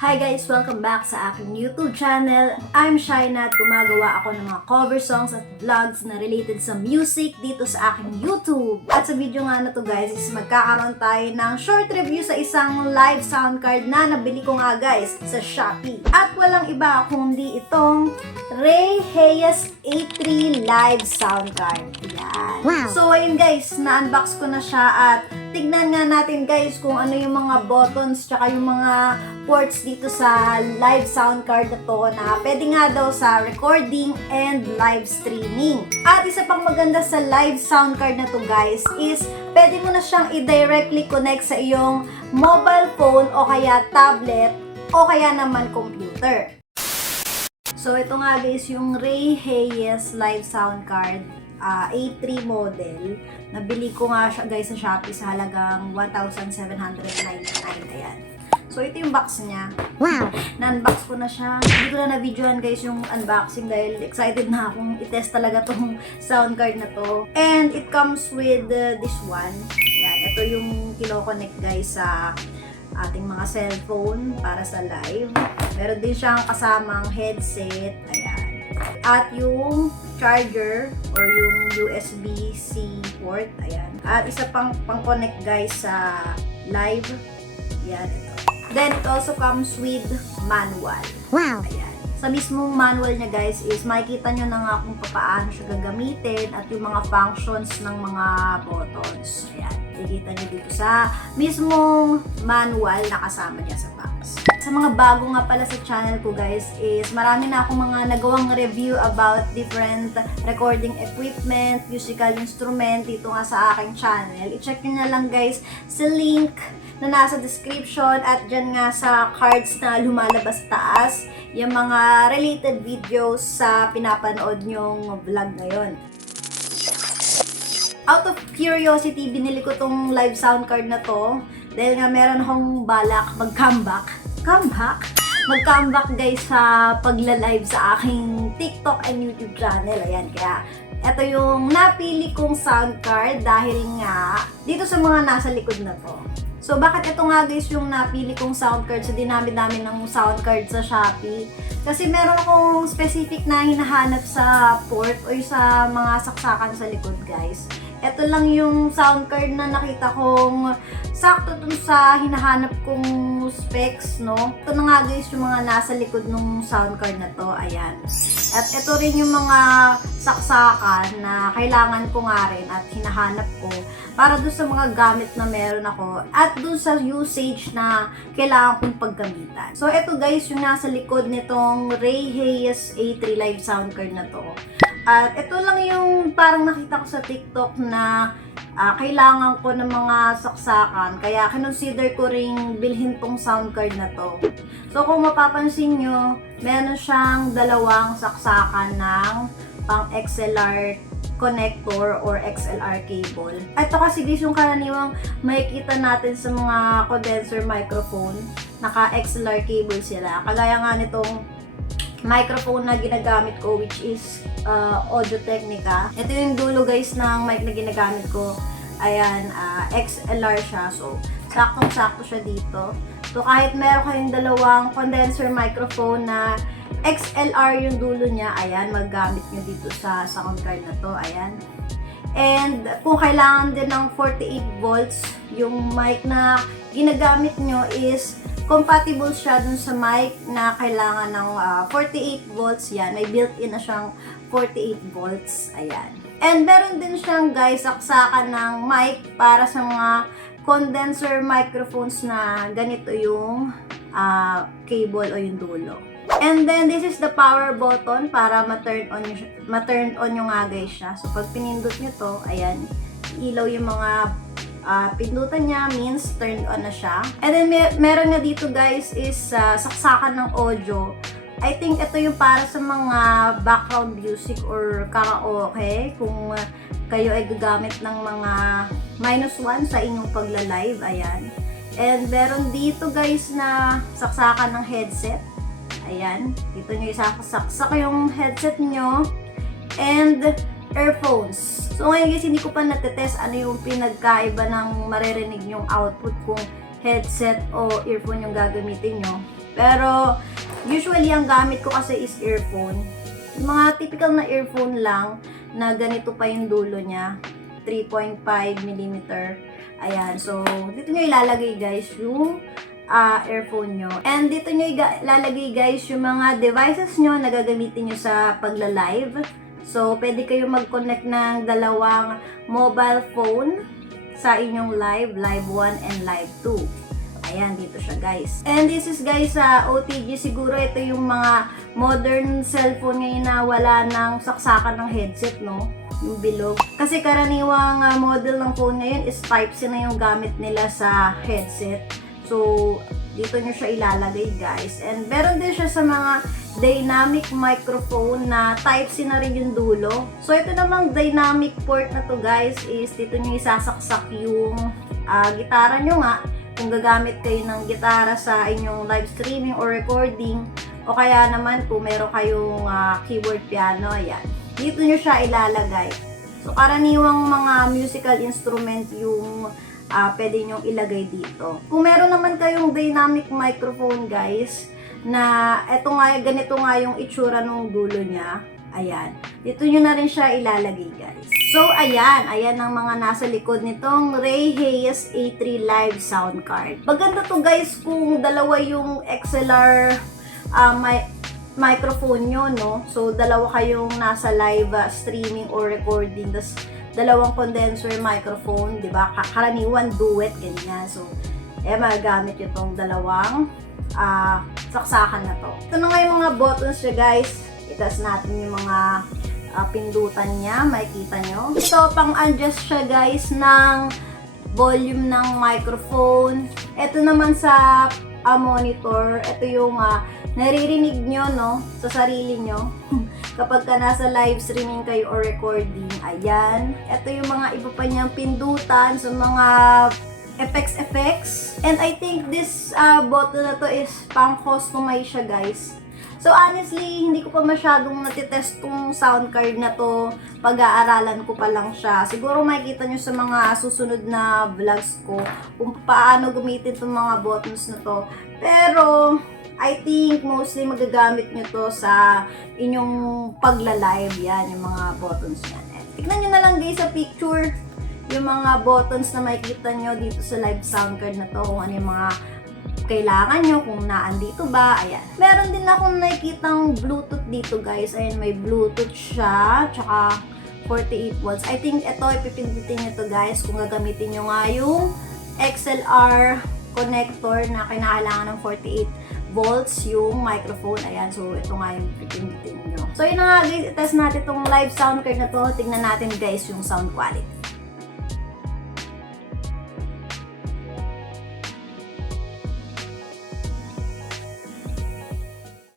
Hi guys! Welcome back sa aking YouTube channel. I'm Shaina at gumagawa ako ng mga cover songs at vlogs na related sa music dito sa aking YouTube. At sa video nga na to guys is magkakaroon tayo ng short review sa isang live sound card na nabili ko nga guys sa Shopee. At walang iba kundi itong Ray Hayes A3 live sound card. Yan. Wow! So ayun guys, na-unbox ko na siya at tignan nga natin guys kung ano yung mga buttons tsaka yung mga ports dito sa live sound card na to na pwede nga daw sa recording and live streaming. At isa pang maganda sa live sound card na to guys is pwede mo na siyang i-directly connect sa iyong mobile phone o kaya tablet o kaya naman computer. So ito nga guys yung Ray Hayes live sound card A3 model. Nabili ko nga siya guys sa Shopee sa halagang 1,799. Ayan. So, ito yung box niya. Wow! Na-unbox ko na siya. Hindi ko na na-videoan guys yung unboxing dahil excited na akong i-test talaga tong sound card na to. And it comes with this one. Yan. Ito yung kino-connect guys sa ating mga cellphone para sa live. Meron din siyang kasamang headset. Ayan. At yung charger or yung USB-C port. Ayan. At isa pang pang-connect guys sa live. Yan. Ito. Then, it also comes with manual. Wow! Ayan. Sa mismong manual niya guys is makikita nyo na nga kung paano siya gagamitin at yung mga functions ng mga buttons. Ayan. Makikita nyo dito sa mismong manual na kasama niya sa box. Sa mga bago nga pala sa channel ko guys is marami na akong mga nagawang review about different recording equipment, musical instrument dito nga sa aking channel. I-check nyo na lang guys sa link na nasa description at dyan nga sa cards na lumalabas taas yung mga related videos sa pinapanood nyong vlog ngayon. Out of curiosity, binili ko tong live sound card na to dahil nga meron akong balak mag-comeback guys sa pagla-live sa aking TikTok and YouTube channel. Ayan, kaya ito yung napili kong sound card dahil nga dito sa mga nasa likod na to. So, bakit ito nga guys yung napili kong sound card sa dinami-dami ng sound card sa Shopee? Kasi meron akong specific na hinahanap sa port o sa mga saksakan sa likod guys. Ito lang yung sound card na nakita kong sakto dun sa hinahanap kong specs, no? Ito na nga guys yung mga nasa likod ng sound card na to. Ayan. At ito rin yung mga saksakan na kailangan ko nga rin at hinahanap ko para dun sa mga gamit na meron ako at dun sa usage na kailangan kong paggamitan. So, ito guys yung nasa likod nitong Ray Hayes A3 live sound card na to. At ito lang yung parang nakita ko sa TikTok na kailangan ko ng mga saksakan. Kaya kinonsider ko ring bilhin tong sound card na to. So kung mapapansin nyo, meron siyang dalawang saksakan ng pang XLR connector or XLR cable. Ito kasi guys yung karaniwang makikita natin sa mga condenser microphone. Naka XLR cable sila. Kagaya nga nitong microphone na ginagamit ko which is Audio Technica. Ito yung dulo guys ng mic na ginagamit ko. Ayan, XLR siya. So, saktong-sakto siya dito. So, kahit meron kayong dalawang condenser microphone na XLR yung dulo niya, ayan, maggamit nyo dito sa sound card na to. Ayan. And kung kailangan din ng 48 volts, yung mic na ginagamit nyo is compatible siya dun sa mic na kailangan ng 48 volts. Yan, may built-in na siyang 48 volts. Ayan. And meron din siyang guys, saksakan ng mic para sa mga condenser microphones na ganito yung cable o yung dulo. And then, this is the power button para ma-turn on yung nga guys siya. So, pag pinindot nyo to, ayan, ilaw yung mga pindutan niya means turned on na siya. And then meron nga dito guys is saksakan ng audio. I think ito yung para sa mga background music or karaoke kung kayo ay gagamit ng mga -1 sa inyong pagla-live. Ayan. And meron dito guys na saksakan ng headset. Ayan. Dito nyo isasaksak yung headset nyo. And earphones. So ngayon guys, hindi ko pa natetest ano yung pinagkaiba ng maririnig yung output kung headset o earphone yung gagamitin nyo. Pero, usually, ang gamit ko kasi is earphone. Yung mga typical na earphone lang, na ganito pa yung dulo niya. 3.5 mm. Ayan, so, dito nyo ilalagay guys yung earphone nyo. And dito nyo ilalagay guys yung mga devices nyo na gagamitin nyo sa pagla-live. So, pwede kayo mag-connect ng dalawang mobile phone sa inyong live 1 and live 2. Ayan, dito siya guys. And this is guys sa OTG, siguro ito yung mga modern cellphone ngayon na wala ng saksakan ng headset, no? Yung bilog. Kasi karaniwang model ng phone ngayon is Type-C na yung gamit nila sa headset. So, dito nyo siya ilalagay guys. And meron din siya sa mga dynamic microphone na Type-C na rin yung dulo. So, ito namang dynamic port na to guys is dito nyo isasaksak yung gitara nyo nga. Kung gagamit kayo ng gitara sa inyong live streaming or recording, o kaya naman kung meron kayong keyboard piano, ayan. Dito nyo siya ilalagay. So, karaniwang mga musical instrument yung pwede nyong ilagay dito. Kung meron naman kayong dynamic microphone guys, na ganito nga yung itsura ng dulo niya, ayan. Dito nyo na rin siya ilalagay guys. So, ayan ang mga nasa likod nitong Ray Hayes A3 Live Sound Card. Maganda to guys kung dalawa yung XLR microphone nyo, no? So, dalawa kayong nasa live streaming or recording, tas dalawang condenser microphone, di ba? Karaniwan duet, ganyan. So, magagamit yung tong dalawang saksakan na to. Ito na nga yung mga buttons niya guys. Itas natin yung mga pindutan niya, makikita nyo. Ito, pang-adjust siya guys ng volume ng microphone. Ito naman sa monitor, ito yung naririnig nyo, no, sa sarili nyo. Kapag ka nasa live streaming kayo or recording, ayan. Ito yung mga iba pa niyang pindutan sa mga effects. And I think this button na to is pang-customize siya guys. So honestly, hindi ko pa masyadong natitest tong sound card na to. Pag-aaralan ko pa lang siya. Siguro makikita nyo sa mga susunod na vlogs ko kung paano gamitin tong mga buttons na to. Pero I think mostly magagamit nyo to sa inyong pagla-live. Yan, yung mga buttons yan. Tignan nyo na lang guys sa picture yung mga buttons na makikita nyo dito sa live sound card na to, kung ano yung mga kailangan nyo, kung naandito ba, ayan. Meron din akong nakikitang Bluetooth dito guys, ayan, may Bluetooth siya, tsaka 48 volts. I think ito, ipipindutin nyo to guys, kung gagamitin nyo nga yung XLR connector na kinakailangan ng 48 volts yung microphone. Ayan, so ito nga yung pipindutin nyo. So yun na nga guys, itest natin itong live sound card na to. Tingnan natin guys yung sound quality.